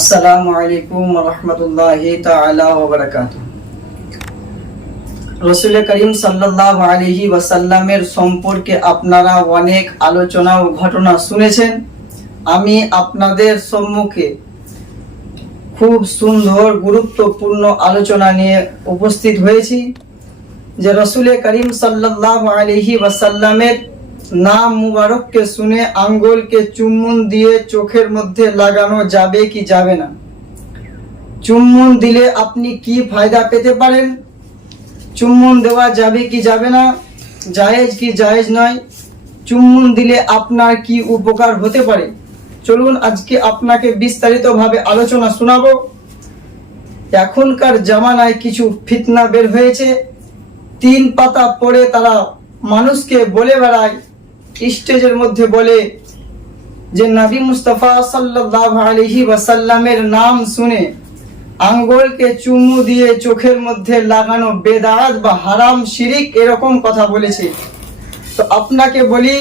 আসসালামু আলাইকুম ওয়া রাহমাতুল্লাহি তাআলা ওয়া বারাকাতুহু। রাসূল করিম সাল্লাল্লাহু আলাইহি ওয়াসাল্লামের সম্পর্কে আপনারা অনেক আলোচনা ও ঘটনা শুনেছেন। আমি আপনাদের সম্মুখে খুব সুন্দর গুরুত্বপূর্ণ আলোচনা নিয়ে উপস্থিত হয়েছি যে রাসূল করিম সাল্লাল্লাহু আলাইহি ওয়াসাল্লামের নাম মুবারককে শুনে আঙ্গুলকে চুম্বন দিয়ে চোখের মধ্যে লাগানো যাবে কি যাবে না? চুম্বন দিলে আপনি কি ফায়দা পেতে পারেন? চুম্বন দেওয়া যাবে কি যাবে না? জায়েজ কি জায়েজ নয়? চুম্বন দিলে আপনার কি উপকার হতে পারে? চলুন আজকে আপনাকে বিস্তারিতভাবে আলোচনা শোনাবো। এখনকার জামানায় কিছু ফিতনা বের হয়েছে, 3 পাতা পড়ে তারা মানুষকে বলে বেড়ায়, স্টেজের মধ্যে বলে যে নবী মুস্তাফা সাল্লাল্লাহু আলাইহি ওয়াসাল্লামের নাম শুনে আঙ্গুলকে চুমু দিয়ে চোখের মধ্যে লাগানো বেদাত বা হারাম শিরিক এরকম কথা বলেছে। তো আপনাকে বলি,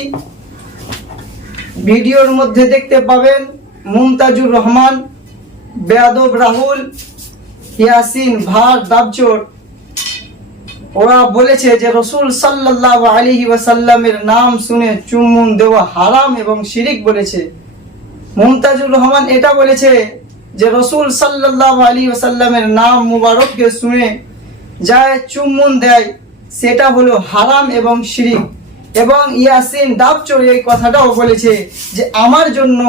ভিডিওর মধ্যে দেখতে পাবেন মুমতাজুর রহমান, বেয়াদব রাহুল, ইয়াসিন ভাট দাবচোর, ওরা বলেছে যে রাসূল সাল্লাল্লাহু আলাইহি ওয়াসাল্লামের নাম শুনে চুম্বন দেওয়া হারাম এবং শিরিক বলেছে। মুমতাজুর রহমান এটা বলেছে যে রাসূল সাল্লাল্লাহু আলাইহি ওয়াসাল্লামের নাম মুবারককে শুনে যায় চুম্বন দেয় সেটা হলো হারাম এবং শিরিক। এবং ইয়াসিন দাবচোর এই কথাটাও বলেছে যে আমার জন্য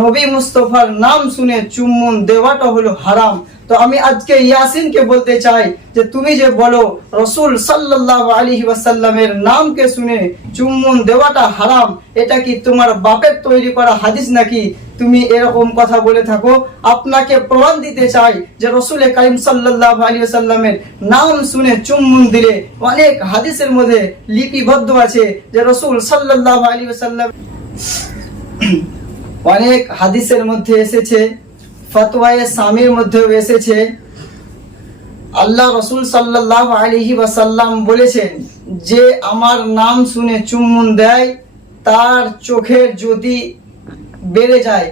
নবী মুস্তাফার নাম শুনে চুম্বন দেওয়াটা হলো হারাম। তো আমি আজকে ইয়াসিনকে বলতে চাই যে তুমি যে বলো রাসূল সাল্লাল্লাহু আলাইহি ওয়াসাল্লামের নামকে শুনে চুম্বন দেওয়াটা হারাম, এটা কি তোমার বাপের তৈরি করা হাদিস নাকি তুমি এরকম কথা বলে থাকো? আপনাকে প্রমাণ দিতে চাই যে রাসূল করিম সাল্লাল্লাহু আলাইহি ওয়াসাল্লামের নাম শুনে চুম্বন দিলে অনেক হাদিসের মধ্যে লিপিবদ্ধ আছে যে রাসূল সাল্লাল্লাহু আলাইহি ওয়াসাল্লাম অনেক হাদিসের মধ্যে এসেছে, ফতোয়ায়ে সামির মধ্যেও এসেছে, আল্লাহ রাসূল সাল্লাল্লাহু আলাইহি ওয়াসাল্লাম বলেছেন যে আমার নাম শুনে চুম্বন দেয় তার চোখের যদি বেড়ে যায়,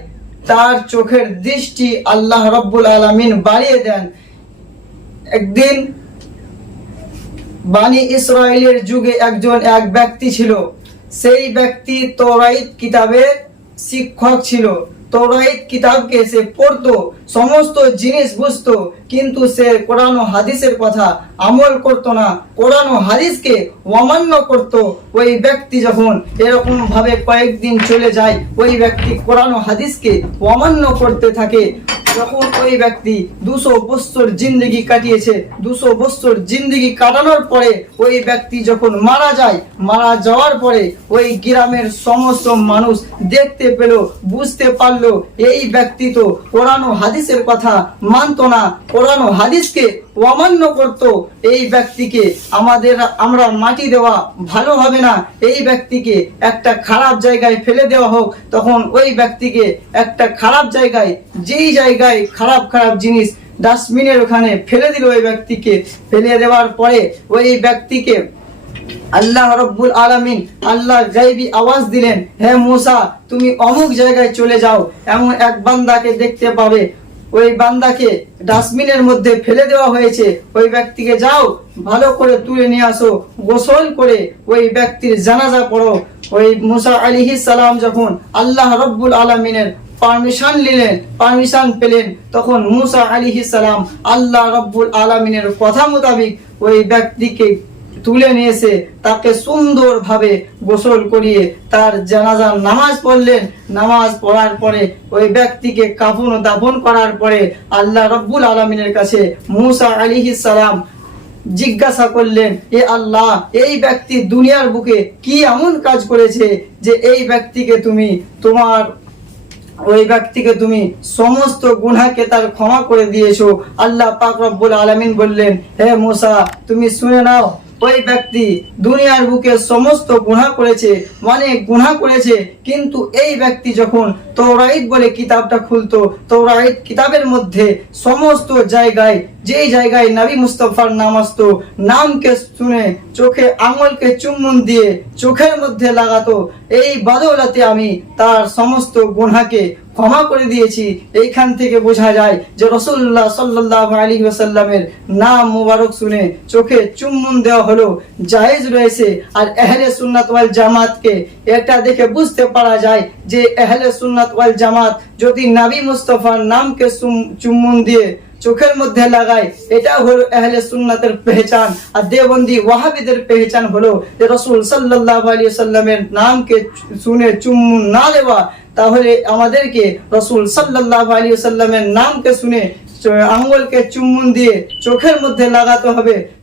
তার চোখের দৃষ্টি আল্লাহ রাব্বুল আলামিন বাড়িয়ে দেন। একদিন বানি ইসরাইলের যুগে এক ব্যক্তি ছিল, সেই ব্যক্তি তৌরাত কিতাবের শিক্ষক ছিল। তৌরাত কিতাবকে সে পড়তো, সমস্ত জিনিস বুঝতো, কিন্তু সে কোরআন ও হাদিসের কথা আমল করতো না, কোরআন ও হাদিসকে অমান্য করতো। ওই ব্যক্তি যখন এরকম ভাবে কয়েকদিন চলে যায়, ওই ব্যক্তি কোরআন ও হাদিসকে অমান্য করতে থাকে। যখন ওই ব্যক্তি 200 বছর জিন্দেগি কাটিয়েছে, 200 বছর জিন্দেগি কাটানোর পরে ওই ব্যক্তি যখন মারা যায়, মারা যাওয়ার পরে ওই গ্রামের সমস্ত মানুষ দেখতে পেল, বুঝতে পারলো এই ব্যক্তি তো কোরআন ও হাদিসের কথা মানতো না, কোরআন ও হাদিসকে অমান্য করত। এই ব্যক্তিকে আমরা মাটি দেওয়া ভালো হবে না, এই ব্যক্তিকে একটা খারাপ জায়গায় ফেলে দেওয়া হোক। তখন ওই ব্যক্তিকে একটা খারাপ জায়গায়, যেই জায়গায় খারাপ খারাপ জিনিস ডাস্টবিনের ওখানে ফেলে দিল, ওই ব্যক্তিকে ফেলে দেওয়ার পরে ওই ব্যক্তিকে আল্লাহ রাব্বুল আলামিন আল্লাহ গায়বী আওয়াজ দিলেন, হে মুসা তুমি অমুক জায়গায় চলে যাও, এমন এক বান্দাকে দেখতে পাবে, ওই বান্দাকে ডাস্টবিনের মধ্যে ফেলে দেওয়া হয়েছে, ওই ব্যক্তিকে যাও ভালো করে তুলে নিয়ে আসো, গোসল করে ওই ব্যক্তির জানাজা পড়ো। ওই মুসা আলাইহিস সালাম যখন আল্লাহ রাব্বুল আলামিনের পারমিশন পেলেন, তখন মুসা আলাইহিস সালাম আল্লাহ রাব্বুল আলামিনের কথা মোতাবেক ওই ব্যক্তিকে তুলে নিয়ে এসে তাকে সুন্দরভাবে গোসল করিয়ে তার জানাজার নামাজ পড়লেন। নামাজ পড়ার পরে ওই ব্যক্তিকে কাফন ও দাফন করার পরে আল্লাহ রাব্বুল আলামিনের কাছে মুসা আলাইহিস সালাম জিজ্ঞাসা করলেন, এ আল্লাহ, এই ব্যক্তি দুনিয়ার বুকে কি এমন কাজ করেছে যে এই ব্যক্তিকে তুমি সমস্ত গুনাহকে তার ক্ষমা করে দিয়েছো? আল্লাহ পাক রব্বুল আলামিন বললেন, হে মুসা তুমি শুনে নাও, ওই ব্যক্তি দুনিয়ার বুকে সমস্ত গুনাহ করেছে, অনেক গুনাহ করেছে, কিন্তু এই ব্যক্তি যখন তৌরাত বলে কিতাবটা খুলতো, তৌরাত কিতাবের মধ্যে সমস্ত জায়গায় যেই জায়গায় নবী মুস্তফার নাম আসতো, নামকে শুনে চোখে আঙুলকে চুম্বন দিয়ে চোখের মধ্যে লাগাতো, এই বদৌলতে আমি তার সমস্ত গুনাহকে ক্ষমা করে দিয়েছি। এইখান থেকে বোঝা যায় যে রাসূলুল্লাহ সাল্লাল্লাহু আলাইহি ওয়াসাল্লামের নাম মুবারক শুনে চোখে চুম্বন দেওয়া হলো জায়েজ রয়েছে। আর আহলে সুন্নাত ওয়াল জামাতকে এটা দেখে বুঝতে পারা যায় যে আহলে সুন্নাত ওয়াল জামাত যদি নবী মুস্তাফার নামকে চুম্বন দিয়ে চোখের মধ্যে লাগায়, এটা হলো আহলে সুন্নাতের পেহচান। আর দেওবন্দি ওয়াহাবিদের পেহচান হলো যে রাসূল সাল্লাল্লাহু আলাইহি ওয়াসাল্লামের নামকে শুনে চুম্বন না দেওয়া। তাহলে আমাদেরকে রাসূল সাল্লাল্লাহু আলাইহি ওয়াসাল্লামের নামকে শুনে আঙ্গুলকে চুম্বন দিয়ে চোখের মধ্যে লাগাতে হবে।